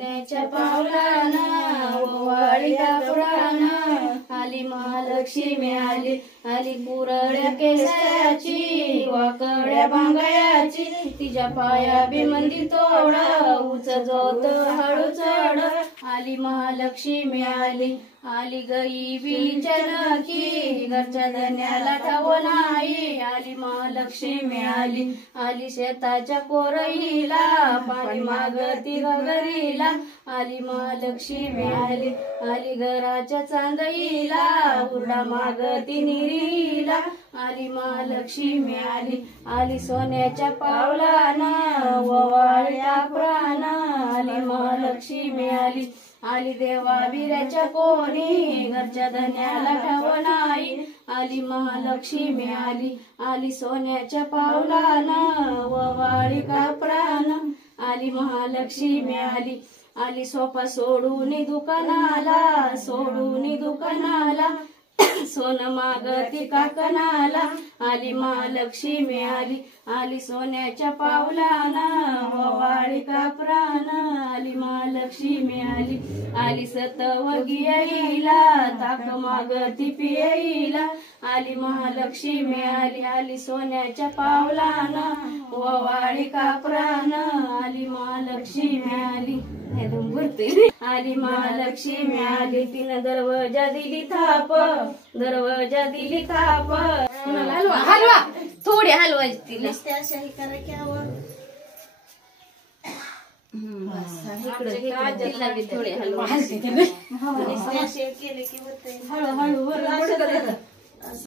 सोन्याच्या पावलानं ओवाळी कापरानं आली महालक्ष्मी आली आली पुरड्या केसाची वाकड्या बांगड्याची तिच्या पाया बिमंदी तोड उच जोत हळू चढ आली महालक्ष्मी आली आली गई जनकी घरच्या धन्याला ठाव नाही आली महालक्ष्मी आली आली शेताच्या कोरईला पाणी मागती घरीला आली महालक्ष्मी आली आली घराच्या चांदईला उरडा मागती निरीला आली महालक्ष्मी आली आली सोन्याच्या पावलानं ओवाळ्या प्राण आली महालक्ष्मी आली आली देवावीराच्या कोणी घरच्या धन्याला ठाव नाही आली महालक्ष्मी आली आली सोन्याच्या पावलानं ओवाळी कापरानं आली महालक्ष्मी आली आली सोपा सोडून दुकानाला सोन मागती काकणाला आली महालक्ष्मी आली आली सोन्याच्या पावलानं ओवाळी कापरानं आली महालक्ष्मी आली आली सतवगियईला ताक मागती पियईला आली महालक्ष्मी आली आली सोन्याच्या पावलानं ओवाळी कापरानं आली महालक्ष्मी आली आली महालक्ष्मी आली तिनं दरवाजा दिली थाप हलवा थोडी हलवायची तिला अशाही करा की थोडे हलवा केले की हळूहळू